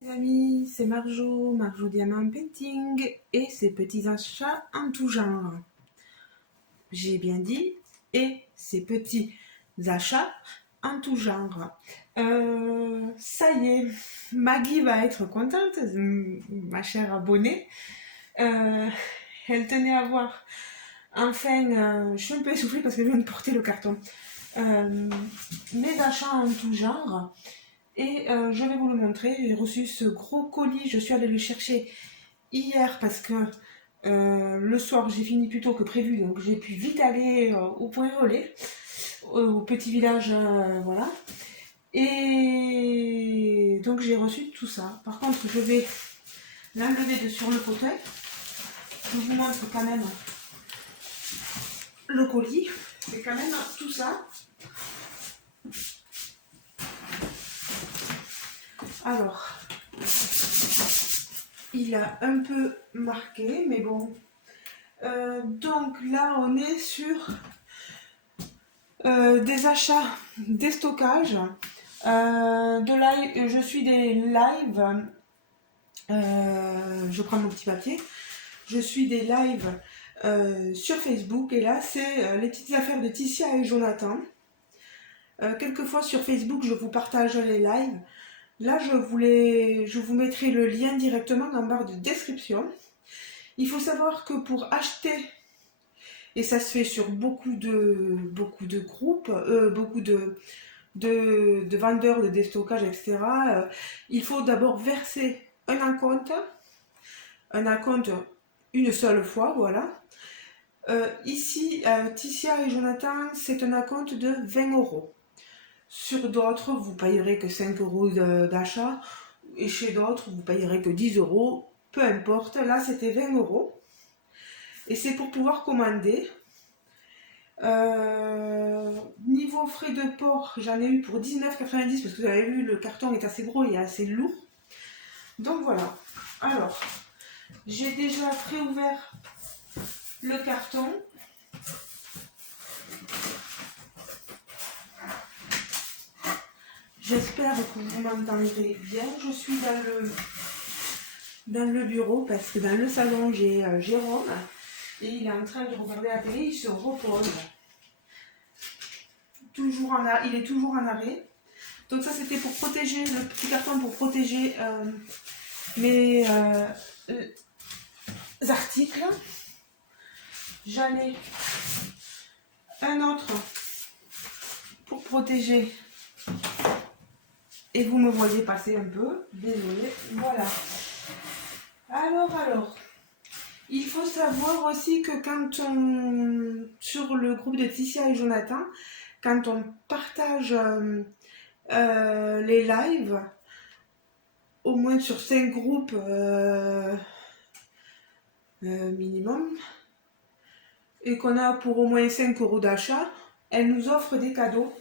Les amis, c'est Marjo Diamant Painting et ses petits achats en tout genre. J'ai bien dit, et ses petits achats en tout genre. Ça y est, Maggie va être contente, ma chère abonnée. Elle tenait à voir. Enfin, je suis un peu essoufflée parce que je viens de porter le carton. Mes achats en tout genre. Et je vais vous le montrer. J'ai reçu ce gros colis. Je suis allée le chercher hier parce que le soir j'ai fini plus tôt que prévu. Donc j'ai pu vite aller au point relais, au petit village. Voilà. Et donc j'ai reçu tout ça. Par contre, je vais l'enlever de sur le fauteuil. Je vous montre quand même le colis. C'est quand même tout ça. Alors, il a un peu marqué, mais bon. Donc là, on est sur des achats, des stockages, de live. Je suis des lives. Je prends mon petit papier. Je suis des lives sur Facebook et là, c'est les petites affaires de Ticia et Jonathan. Quelquefois sur Facebook, je vous partage les lives. Là, je vous mettrai le lien directement en barre de description. Il faut savoir que pour acheter, et ça se fait sur beaucoup de groupes, beaucoup de vendeurs de déstockage, etc., il faut d'abord verser un acompte une seule fois, voilà. Ici, Ticia et Jonathan, c'est un acompte de 20 euros. Sur d'autres, vous payerez que 5 euros d'achat, et chez d'autres, vous payerez que 10 euros, peu importe. Là, c'était 20 euros. Et c'est pour pouvoir commander. Niveau frais de port, j'en ai eu pour 19,90 parce que vous avez vu, le carton est assez gros et assez lourd. Donc voilà. Alors, j'ai déjà préouvert le carton. J'espère que vous m'entendrez bien. Je suis dans le bureau parce que dans le salon, j'ai Jérôme et il est en train de regarder la télé, il se repose. Il est toujours en arrêt. Donc ça, c'était pour protéger, le petit carton pour protéger mes articles. J'en ai un autre pour protéger. Et vous me voyez passer un peu. Désolée. Voilà. Alors. Il faut savoir aussi que quand on, sur le groupe de Ticia et Jonathan, quand on partage les lives, au moins sur 5 groupes minimum, et qu'on a pour au moins 5 euros d'achat, elle nous offre des cadeaux.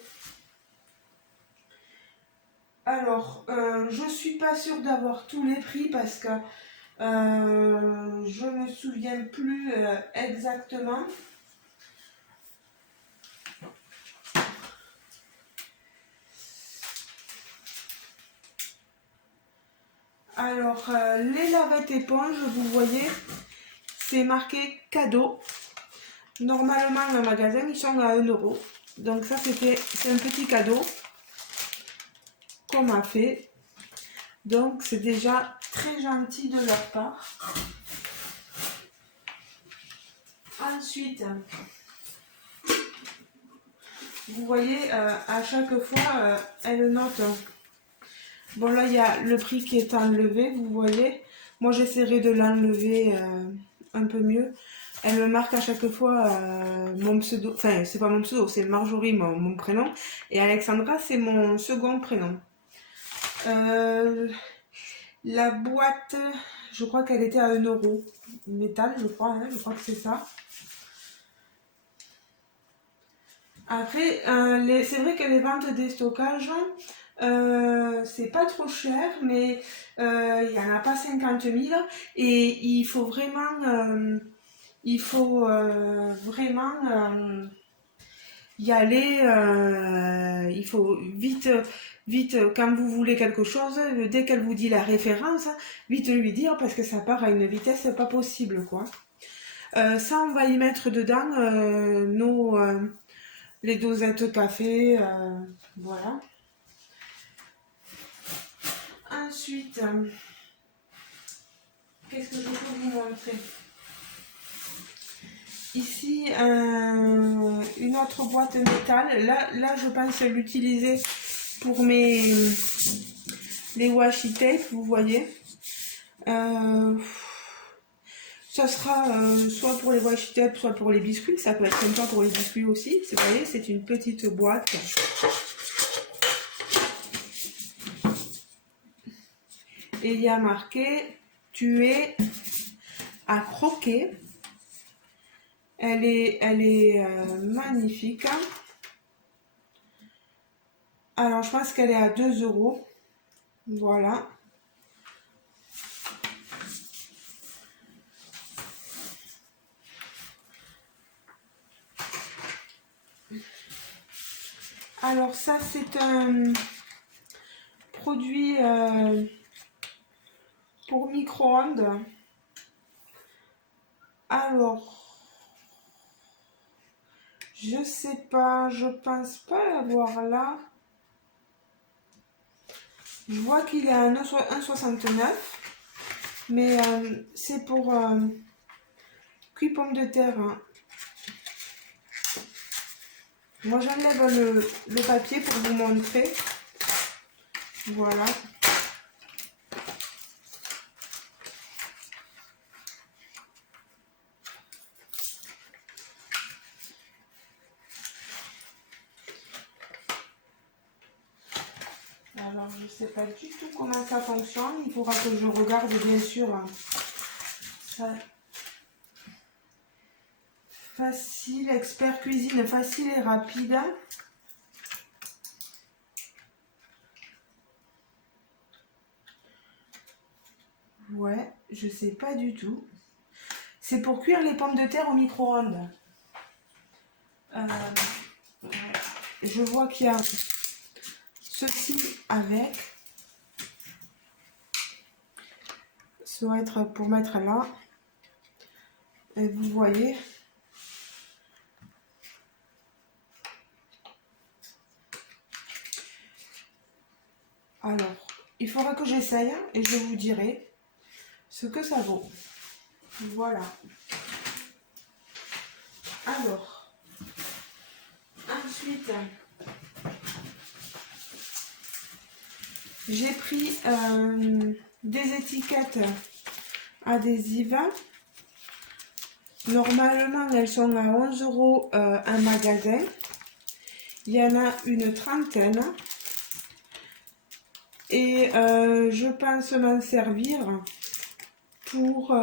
Alors, je ne suis pas sûre d'avoir tous les prix parce que je ne me souviens plus exactement. Alors, les lavettes éponges, vous voyez, c'est marqué cadeau. Normalement, en magasin, ils sont à 1 euro. Donc ça, c'est un petit cadeau qu'on m'a fait. Donc, c'est déjà très gentil de leur part. Ensuite, vous voyez, à chaque fois, elle note. Bon, là, il y a le prix qui est enlevé, vous voyez. Moi, j'essaierai de l'enlever un peu mieux. Elle me marque à chaque fois mon pseudo. Enfin, c'est pas mon pseudo, c'est Marjorie, mon prénom. Et Alexandra, c'est mon second prénom. La boîte, je crois qu'elle était à 1 euro. Métal, je crois que c'est ça. Après, c'est vrai que les ventes des stockages, c'est pas trop cher, mais il n'y en a pas 50 000 et il faut vraiment y aller, il faut vite, vite, quand vous voulez quelque chose, dès qu'elle vous dit la référence, vite lui dire parce que ça part à une vitesse pas possible, quoi. Ça, on va y mettre dedans les dosettes café, voilà. Ensuite, qu'est-ce que je peux vous montrer? Ici, une autre boîte métal. Là, je pense l'utiliser pour les washi tape, vous voyez. Ça sera soit pour les washi tape, soit pour les biscuits. Ça peut être sympa pour les biscuits aussi. Vous voyez, c'est une petite boîte. Et il y a marqué « Tu es à croquer ». Elle est magnifique. Alors, je pense qu'elle est à 2 €. Voilà. Alors, ça, c'est un produit pour micro-ondes. Alors, je sais pas, je pense pas l'avoir là. Je vois qu'il est à 1,69 €, mais c'est pour cuire pommes de terre. Hein. Moi, j'enlève le papier pour vous montrer. Voilà. Alors, je ne sais pas du tout comment ça fonctionne. Il faudra que je regarde, bien sûr. Ça... Facile, expert cuisine, facile et rapide. Ouais, je sais pas du tout. C'est pour cuire les pommes de terre au micro-ondes. Je vois qu'il y a ceci avec. Ça doit être pour mettre là. Et vous voyez. Alors, il faudra que j'essaye et je vous dirai ce que ça vaut. Voilà. Alors, ensuite, j'ai pris des étiquettes adhésives. Normalement, elles sont à 11 € un magasin. Il y en a une trentaine. Et je pense m'en servir pour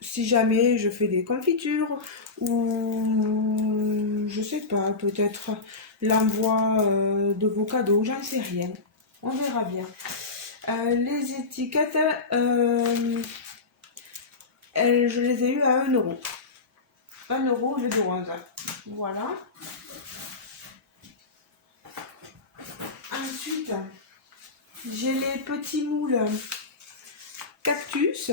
si jamais je fais des confitures ou je sais pas, peut-être l'envoi de vos cadeaux, j'en sais rien. On verra bien. Les étiquettes, je les ai eues à 1 €. 1 € au lieu de 11. Voilà. Ensuite, j'ai les petits moules cactus.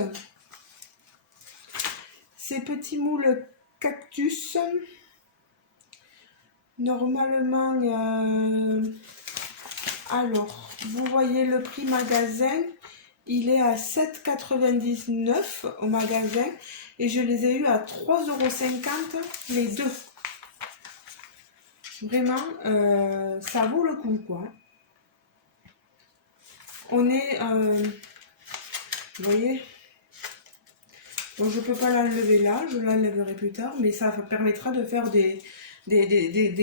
Ces petits moules cactus, normalement, alors, vous voyez le prix magasin, il est à 7,99 € au magasin et je les ai eu à 3,50 € les deux. Vraiment, ça vaut le coup, quoi. On est, vous voyez, bon, je ne peux pas l'enlever là, je l'enlèverai plus tard, mais ça permettra de faire des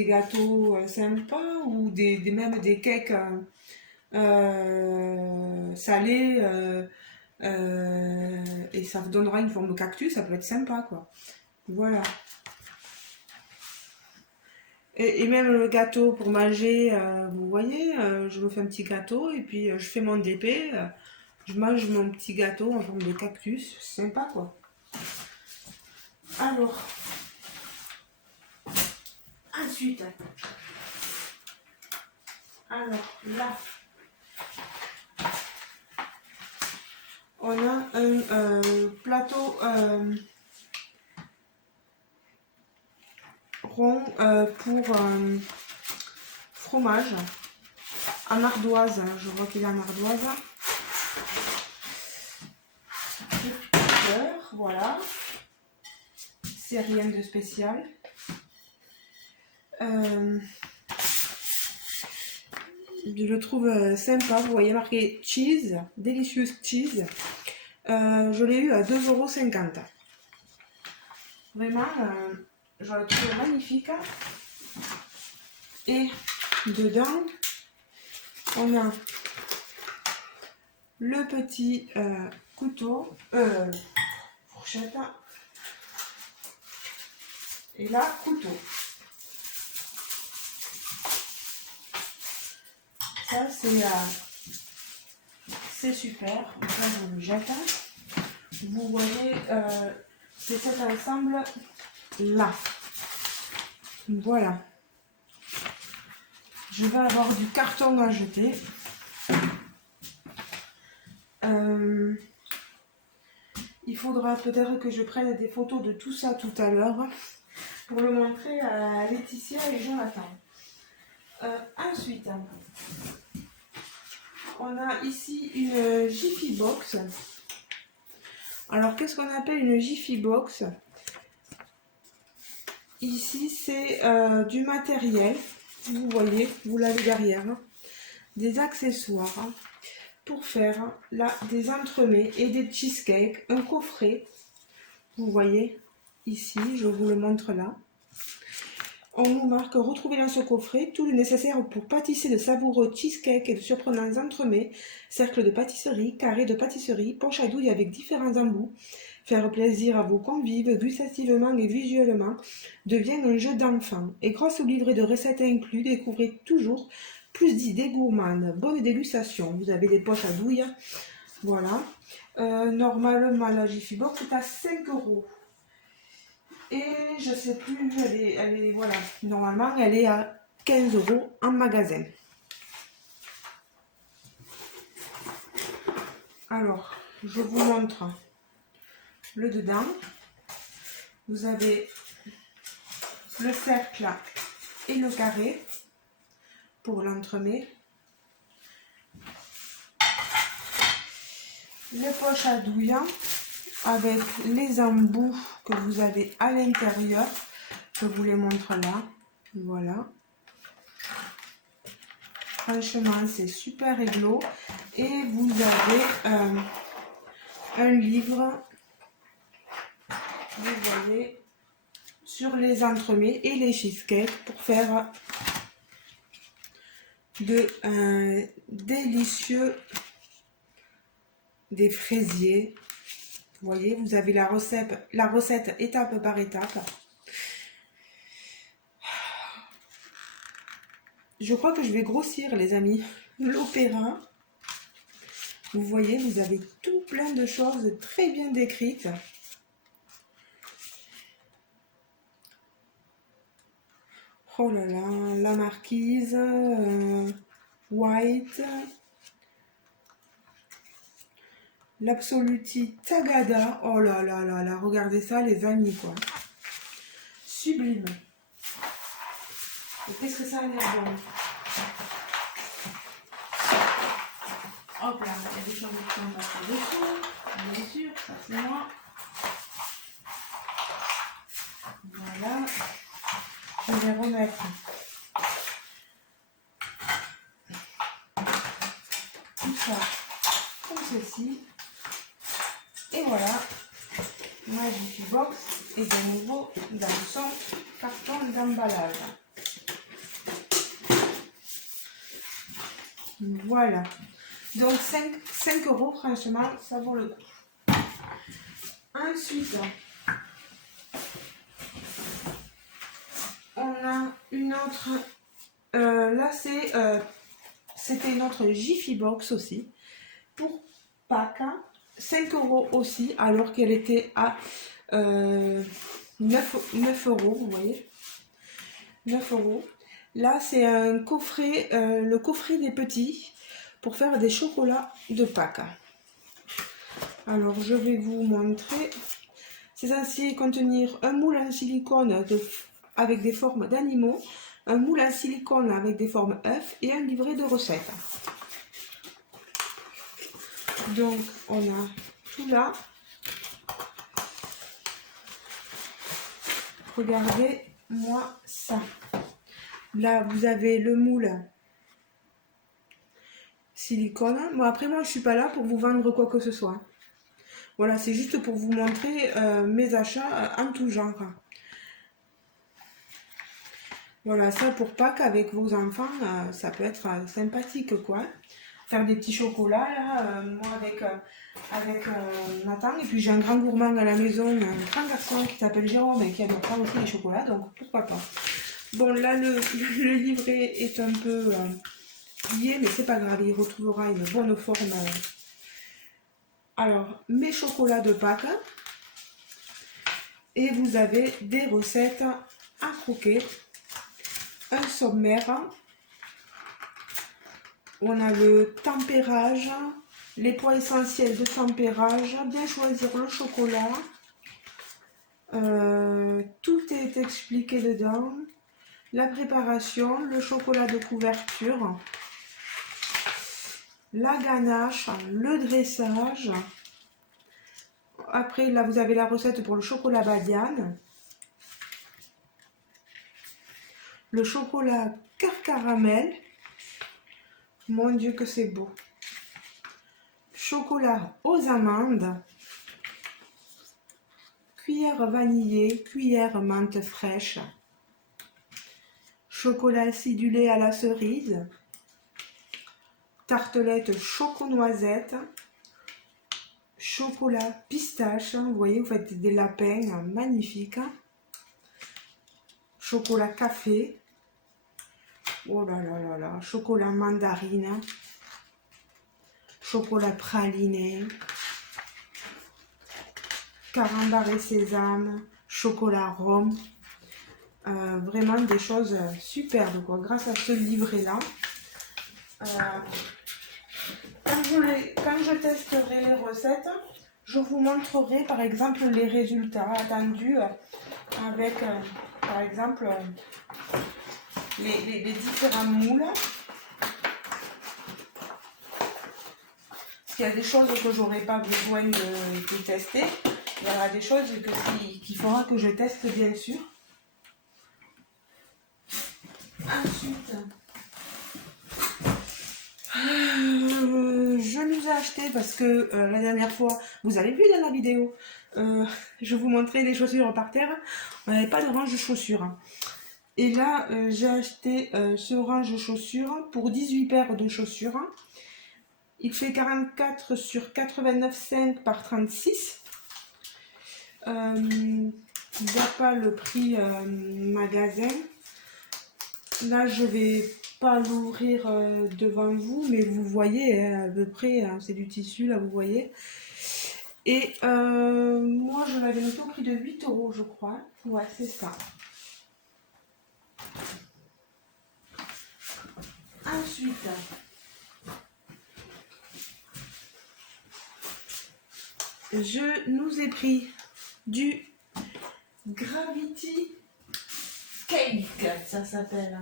gâteaux sympas ou même des cakes salés et ça donnera une forme de cactus, ça peut être sympa, quoi. Voilà. Et même le gâteau pour manger, vous voyez, je me fais un petit gâteau et puis je fais mon DP, je mange mon petit gâteau en forme de cactus, c'est sympa, quoi. Alors, Ensuite, alors là, on a un plateau rond pour fromage en ardoise. Je vois qu'il est en ardoise. Beurre, voilà. C'est rien de spécial. Je le trouve sympa. Vous voyez marqué cheese, delicious cheese. Je l'ai eu à 2,50 €. Vraiment, je le trouve magnifique. Et dedans, on a le petit couteau, fourchette, et là, couteau. Ça, c'est super. Ça, je le jette. Vous voyez, c'est cet ensemble là. Voilà. Je vais avoir du carton à jeter. Il faudra peut-être que je prenne des photos de tout ça tout à l'heure pour le montrer à Laetitia et Jonathan. Ensuite, on a ici une Jiffy Box. Alors, qu'est-ce qu'on appelle une Jiffy Box? Ici, c'est du matériel. Vous voyez, vous l'avez derrière. Des accessoires pour faire là des entremets et des cheesecakes. Un coffret. Vous voyez, ici, je vous le montre là. On nous marque retrouver dans ce coffret tout le nécessaire pour pâtisser de savoureux cheesecakes et de surprenants entremets, cercles de pâtisserie, carrés de pâtisserie, poche à douille avec différents embouts. Faire plaisir à vos convives, gustativement et visuellement, devient un jeu d'enfant. Et grâce au livret de recettes inclus, découvrez toujours plus d'idées gourmandes. Bonne dégustation. Vous avez des poches à douille. Voilà. Normalement, la Jiffy Box est à 5 €. Et je sais plus, elle est, voilà, normalement elle est à 15 € en magasin. Alors, je vous montre le dedans. Vous avez le cercle et le carré pour l'entremet. Les poches à douille avec les embouts que vous avez à l'intérieur. Je vous les montre là. Voilà. Franchement, c'est super réglo. Et vous avez un livre, vous voyez, sur les entremets et les cheesecakes pour faire de délicieux des fraisiers. Vous voyez, vous avez la recette étape par étape. Je crois que je vais grossir, les amis. L'opéra. Vous voyez, vous avez tout plein de choses très bien décrites. Oh là là, la marquise, White, l'Absoluti Tagada. Oh là là là là, regardez ça, les amis, quoi. Sublime. Et qu'est-ce que ça a l'air bon. Hop là, il y a des choses qui sont passées dessous, bien sûr, ça c'est moi. Voilà. Je vais remettre tout ça comme ceci. Et voilà, ma Jiffy Box est de nouveau dans son carton d'emballage. Voilà. Donc 5 €, franchement, ça vaut le coup. Ensuite, on a une autre. Là, c'était notre Jiffy Box aussi. Pour Pâques, 5 € aussi, alors qu'elle était à 9 €, vous voyez. 9 €. Là, c'est un coffret, le coffret des petits pour faire des chocolats de Pâques. Alors, je vais vous montrer. C'est censé contenir un moule en silicone avec des formes d'animaux, un moule en silicone avec des formes œufs et un livret de recettes. Donc, on a tout là. Regardez-moi ça. Là, vous avez le moule silicone. Bon, après, moi, je suis pas là pour vous vendre quoi que ce soit. Voilà, c'est juste pour vous montrer mes achats en tout genre. Voilà, ça pour Pâques avec vos enfants, ça peut être sympathique, quoi. Faire des petits chocolats, là, moi avec Nathan. Et puis j'ai un grand gourmand à la maison, un grand garçon qui s'appelle Jérôme et qui adore pas aussi les chocolats, donc pourquoi pas. Bon, là, le livret est un peu plié, mais c'est pas grave, il retrouvera une bonne forme. Alors, mes chocolats de Pâques. Et vous avez des recettes à croquer. Un sommaire. On a le tempérage, les poids essentiels de tempérage, bien choisir le chocolat. Tout est expliqué dedans. La préparation, le chocolat de couverture, la ganache, le dressage. Après, là, vous avez la recette pour le chocolat Badiane. Le chocolat cœur caramel. Mon Dieu que c'est beau. Chocolat aux amandes. Cuillère vanillée, cuillère menthe fraîche. Chocolat acidulé à la cerise. Tartelette choco-noisette. Chocolat pistache. Vous voyez, vous faites des lapins magnifiques. Chocolat café. Oh là là là là. Chocolat mandarine. Chocolat praliné. Carambar et sésame. Chocolat rhum. Vraiment des choses superbes, quoi, grâce à ce livret-là. Quand je testerai les recettes, je vous montrerai par exemple les résultats attendus avec par exemple les différents moules. Parce qu'il y a des choses que j'aurai pas besoin de tester. Il y aura des choses qu'il faudra que je teste, bien sûr. Ensuite, je les ai achetés parce que la dernière fois, vous avez vu dans la vidéo, je vous montrais des chaussures par terre. On n'avait pas de range de chaussures. Et là, j'ai acheté ce range de chaussures pour 18 paires de chaussures. Il fait 44 sur 89,5 par 36. Il n'y a pas le prix magasin. Là, je vais pas l'ouvrir devant vous, mais vous voyez à peu près, hein, c'est du tissu, là, vous voyez. Et moi, je l'avais noté au prix de 8 €, je crois. Ouais, c'est ça. Ensuite, je nous ai pris du Gravity Cake, ça s'appelle.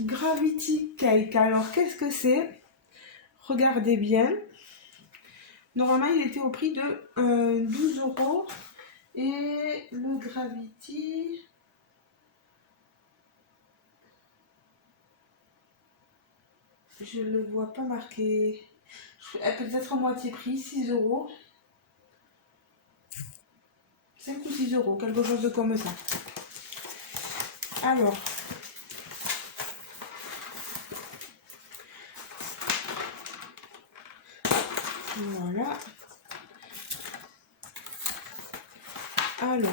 Gravity Cake. Alors, qu'est-ce que c'est? Regardez bien. Normalement, il était au prix de 12 €. Et le Gravity... Je ne le vois pas marqué. Peut-être à moitié prix, 6 €. 5 ou 6 €, quelque chose de comme ça. Alors, voilà. Alors,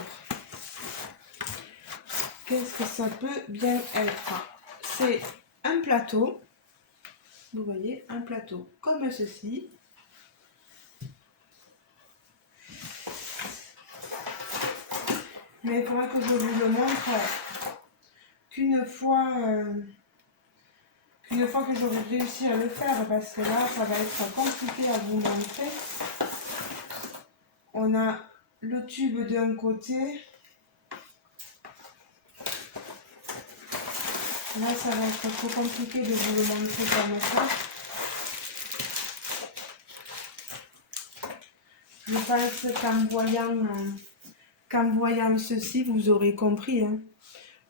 qu'est-ce que ça peut bien être? C'est un plateau. Vous voyez, un plateau comme ceci. Mais il faudra que je vous le montre qu'une fois que j'aurai réussi à le faire, parce que là, ça va être compliqué à vous montrer. On a le tube d'un côté. Là, ça va être trop compliqué de vous le montrer comme ça. Je pense qu'en voyant ceci, vous aurez compris. Hein.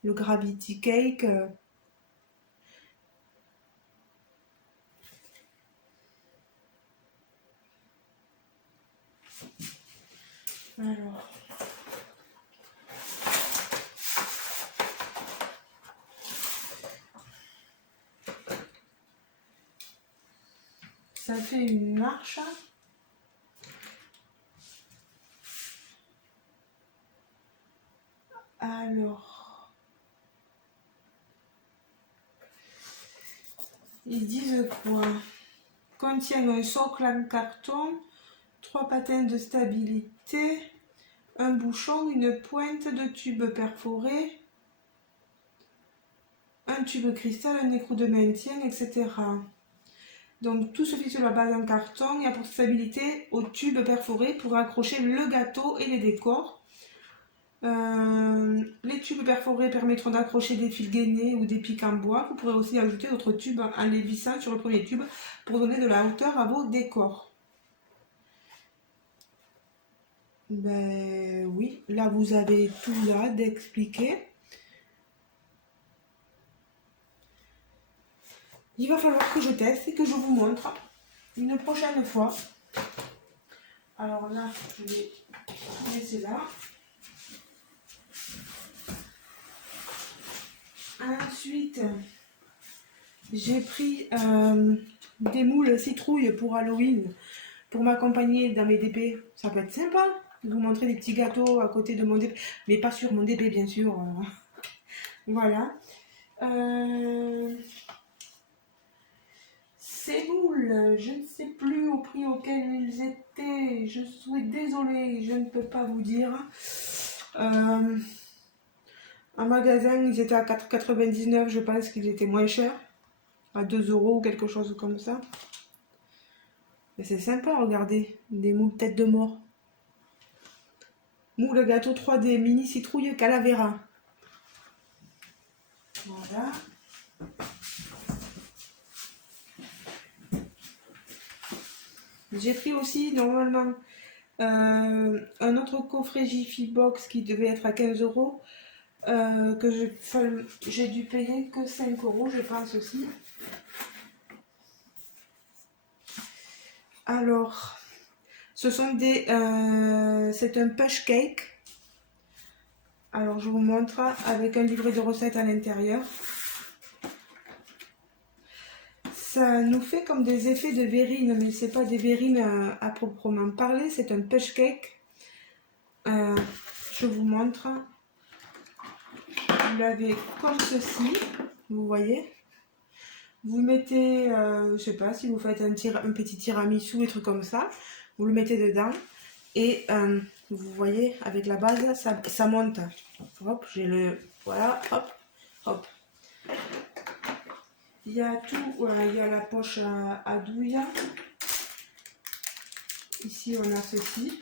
Le Gravity Cake. Alors. Ça fait une marche. Alors, ils disent quoi? Contient un socle en carton, 3 patins de stabilité, un bouchon, une pointe de tube perforé, un tube cristal, un écrou de maintien, etc. Donc tout se fait sur la base en carton et a pour stabilité au tube perforé pour accrocher le gâteau et les décors. Les tubes perforés permettront d'accrocher des fils gainés ou des pics en bois. Vous pourrez aussi ajouter d'autres tubes en les vissant sur le premier tube pour donner de la hauteur à vos décors. Ben oui, là vous avez tout là d'expliquer. Il va falloir que je teste et que je vous montre une prochaine fois. Alors là, je vais laisser là. Ensuite, j'ai pris des moules citrouilles pour Halloween, pour m'accompagner dans mes DP. Ça peut être sympa de vous montrer des petits gâteaux à côté de mon DP, mais pas sur mon DP bien sûr. Voilà. Ces moules, je ne sais plus au prix auquel ils étaient. Je suis désolée, je ne peux pas vous dire. En magasin, ils étaient à 4,99 €, je pense qu'ils étaient moins chers. À 2 € ou quelque chose comme ça. Mais c'est sympa, regardez. Des moules tête de mort. Moule gâteau 3D, mini citrouille calavera. Voilà. J'ai pris aussi, normalement, un autre coffret Jiffy Box qui devait être à 15 €. Que j'ai dû payer que 5 € je pense aussi. Alors, ce sont c'est un push cake. Alors je vous montre avec un livret de recettes à l'intérieur. Ça nous fait comme des effets de verrine, mais c'est pas des verrines à proprement parler, c'est un push cake. Je vous montre. Vous l'avez comme ceci, vous voyez. Vous mettez, je sais pas, si vous faites un petit tiramisu, des trucs comme ça, vous le mettez dedans et vous voyez avec la base, ça monte. Hop, j'ai le, voilà, hop, hop. Il y a tout, il y a la poche à douille. Ici on a ceci.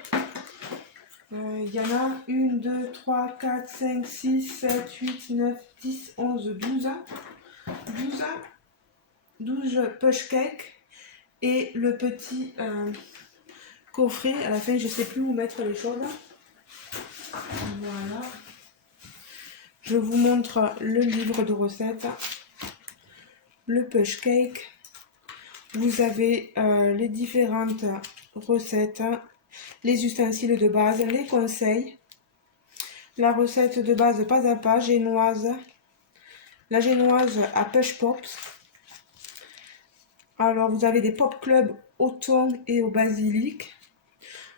Il y en a 1, 2, 3, 4, 5, 6, 7, 8, 9, 10, 11, 12. 12 push cake et le petit coffret. À la fin, je sais plus où mettre les choses. Voilà. Je vous montre le livre de recettes. Le push cake. Vous avez les différentes recettes, les ustensiles de base, les conseils, la recette de base pas à pas, génoise, la génoise à push pops. Alors vous avez des pop clubs au thon et au basilic.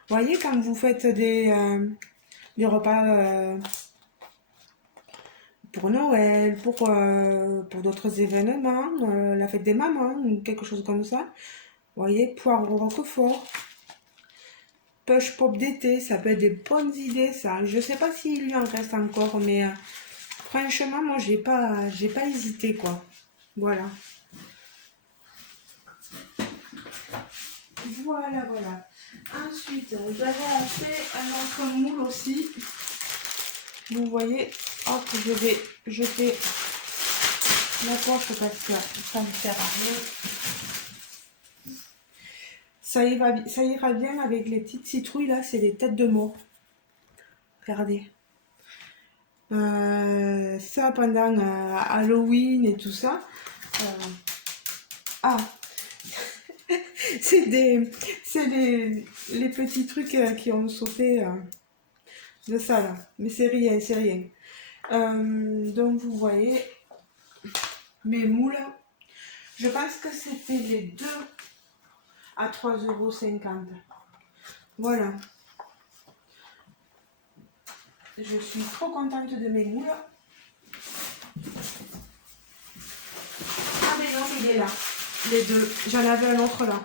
Vous voyez quand vous faites des repas pour Noël, pour d'autres événements, la fête des mamans ou quelque chose comme ça. Vous voyez, poire au roquefort, push pop d'été, ça peut être des bonnes idées ça. Je sais pas s'il lui en reste encore, mais Franchement, moi, j'ai pas hésité, quoi. Voilà. Voilà, voilà. Ensuite, j'avais acheté un autre moule aussi. Vous voyez, hop, je vais jeter la poche parce que ça ne sert à rien. Ça ira bien avec les petites citrouilles là, c'est les têtes de mort. Regardez. Ça pendant Halloween et tout ça. Ah, c'est les petits trucs qui ont sauté de ça là. Mais c'est rien, c'est rien. Donc vous voyez mes moules. Je pense que c'était les deux à 3,50 €. Voilà. Je suis trop contente de mes moules. Ah mais non, il est là. Les deux. J'en avais un autre là.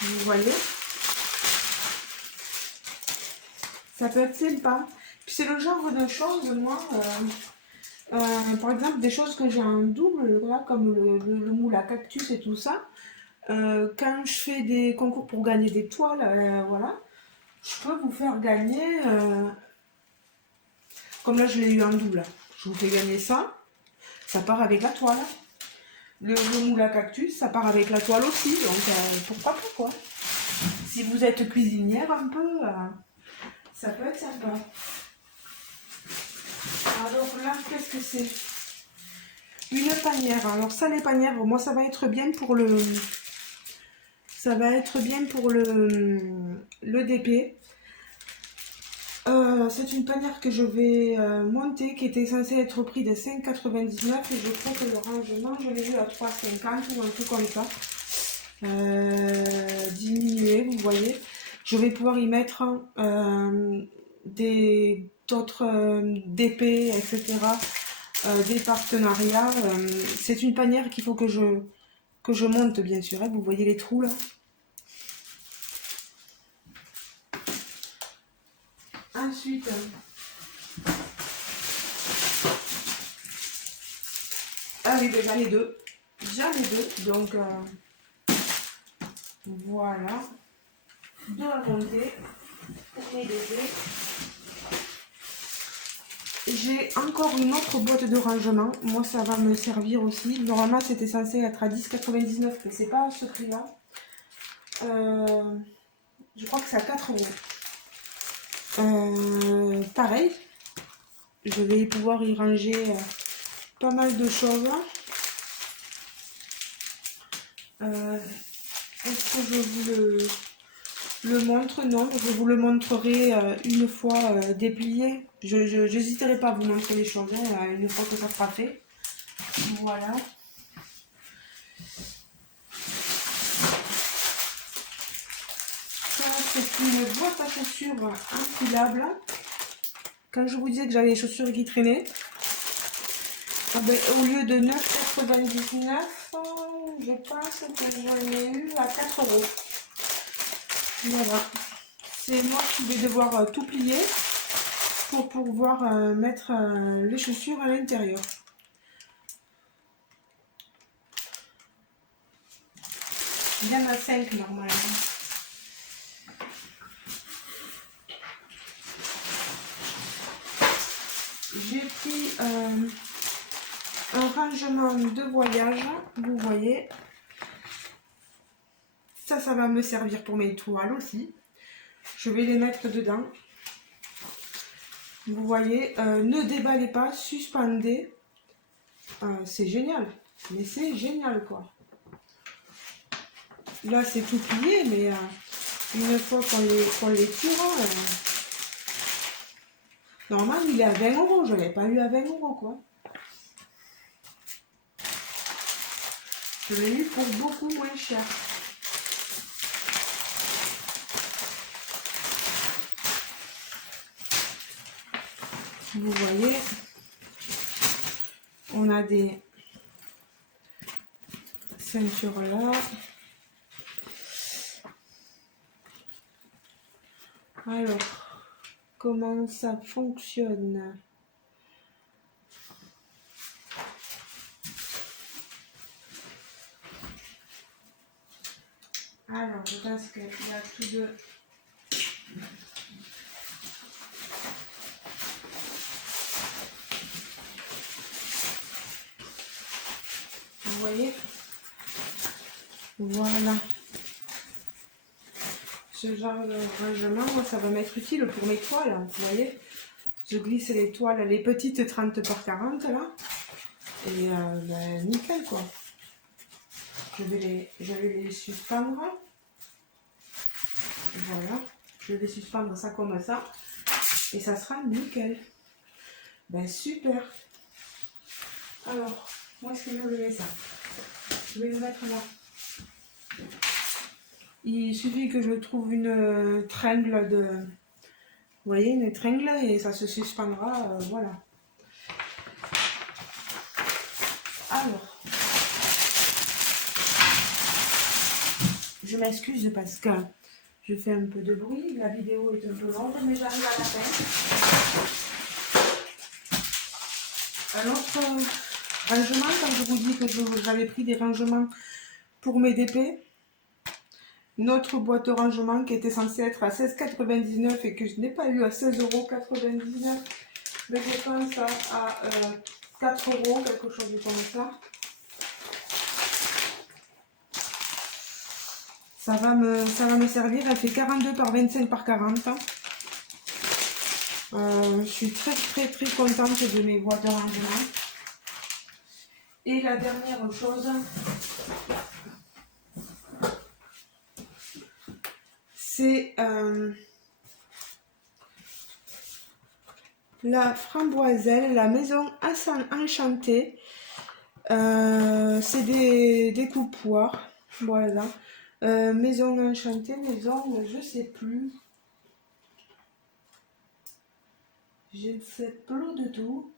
Vous voyez? Ça peut être sympa. Puis c'est le genre de choses, moi, par exemple, des choses que j'ai en double, là, comme le moule à cactus et tout ça. Quand je fais des concours pour gagner des toiles, voilà, je peux vous faire gagner, comme là je l'ai eu en double, je vous fais gagner ça, ça part avec la toile. Le moule à cactus, ça part avec la toile aussi, donc pourquoi pas quoi. Si vous êtes cuisinière un peu, ça peut être sympa. Alors là, qu'est-ce que c'est? Une panière. Alors ça, les panières, moi ça va être bien pour le... Ça va être bien pour le DP. C'est une panière que je vais monter, qui était censée être au prix de 5,99 et je crois que le rangement, je l'ai vu à 3,50 ou un truc comme ça. Diminué, vous voyez. Je vais pouvoir y mettre d'autres DP, etc. Des partenariats. C'est une panière qu'il faut que je monte, bien sûr. Hein. Vous voyez les trous là? Ensuite, ah oui, ben, j'en ai deux. J'en ai deux. Donc, voilà. Deux à monter pour mes bébés. J'ai encore une autre boîte de rangement. Moi, ça va me servir aussi. Normalement, c'était censé être à 10,99, mais c'est pas à ce prix-là. Je crois que c'est à 4 €. Pareil, je vais pouvoir y ranger pas mal de choses. Est-ce que je vous le montre? Non, je vous le montrerai une fois déplié. Je n'hésiterai pas à vous montrer les choses une fois que ça sera fait. Voilà. Ça, c'est une boîte à chaussures enfilable. Quand je vous disais que j'avais les chaussures qui traînaient, ah ben, au lieu de 9,99 €, je pense que j'en ai eu à 4 €. Voilà. C'est moi qui vais devoir tout plier pour pouvoir mettre les chaussures à l'intérieur. Il y en a 5 normalement. J'ai pris un rangement de voyage, vous voyez. Ça va me servir pour mes toiles aussi. Je vais les mettre dedans. Vous voyez, ne déballez pas, suspendez. C'est génial. Mais c'est génial quoi. Là c'est tout plié, mais une fois qu'on les tire, normalement il est à 20 €. Je ne l'ai pas eu à 20 € quoi. Je l'ai eu pour beaucoup moins cher. Vous voyez, on a des ceintures là. Alors, comment ça fonctionne? Alors, je pense qu'il y a tout de... Vous voyez? Voilà. Ce genre de rangement, moi, ça va m'être utile pour mes toiles. Vous voyez? Je glisse les toiles, les petites 30 par 40 là. Et ben, nickel quoi. Je vais les suspendre. Voilà. Je vais suspendre ça comme ça. Et ça sera nickel. Ben super. Alors, moi est-ce que je mets ça? Je vais le mettre là. Il suffit que je trouve une tringle de... Vous voyez, une tringle et ça se suspendra. Voilà. Alors, je m'excuse parce que je fais un peu de bruit. La vidéo est un peu longue, mais j'arrive à la fin. Un autre rangement, quand je vous dis que j'avais pris des rangements pour mes DP, notre boîte de rangement qui était censée être à 16,99 et que je n'ai pas eu à 16,99 €, mais je pense à 4 €, quelque chose comme ça. Ça va me servir. Elle fait 42 par 25 par 40. Je suis très contente de mes boîtes de rangement. Et la dernière chose, c'est la framboiselle, la maison enchantée. C'est des coupoirs. Voilà. Maison enchantée, maison, je sais plus. Je ne sais plus du tout.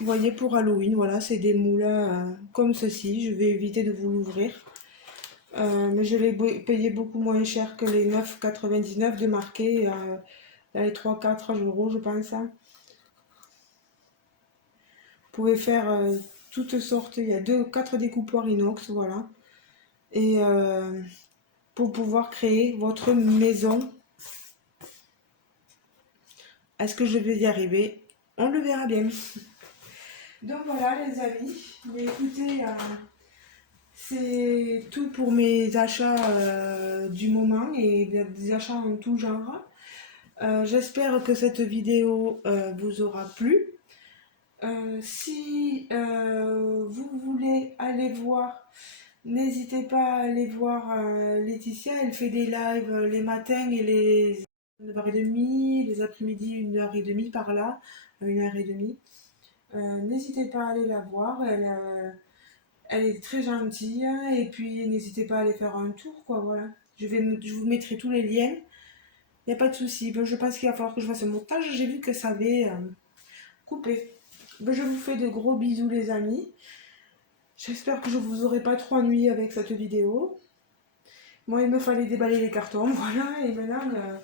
Vous voyez, pour Halloween, voilà, c'est des moulins comme ceci. Je vais éviter de vous l'ouvrir. Mais je l'ai payé beaucoup moins cher que les 9,99 de marqué, dans les 3-4 € je pense. Vous pouvez faire toutes sortes, il y a 4 découpoirs inox, voilà. Et pour pouvoir créer votre maison. Est-ce que je vais y arriver? On le verra bien. Donc voilà les amis, mais écoutez, c'est tout pour mes achats du moment et des achats en tout genre. J'espère que cette vidéo vous aura plu. Si vous voulez aller voir, n'hésitez pas à aller voir Laetitia. Elle fait des lives les matins et les 9h30, les après-midi 1h30 par là, 1h30. N'hésitez pas à aller la voir. Elle est très gentille et puis n'hésitez pas à aller faire un tour quoi. Voilà. Je vous mettrai tous les liens. Il n'y a pas de souci. Ben, je pense qu'il va falloir que je fasse un montage. J'ai vu que ça avait coupé. Ben, je vous fais de gros bisous les amis. J'espère que je vous aurai pas trop ennuyé avec cette vidéo. Moi, il me fallait déballer les cartons, voilà, et maintenant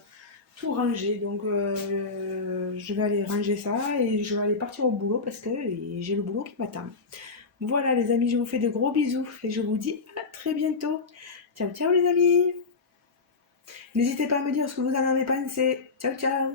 tout ranger. Donc, je vais aller ranger ça et je vais aller partir au boulot parce que j'ai le boulot qui m'attend. Voilà, les amis, je vous fais de gros bisous et je vous dis à très bientôt. Ciao, ciao, les amis. N'hésitez pas à me dire ce que vous en avez pensé. Ciao, ciao.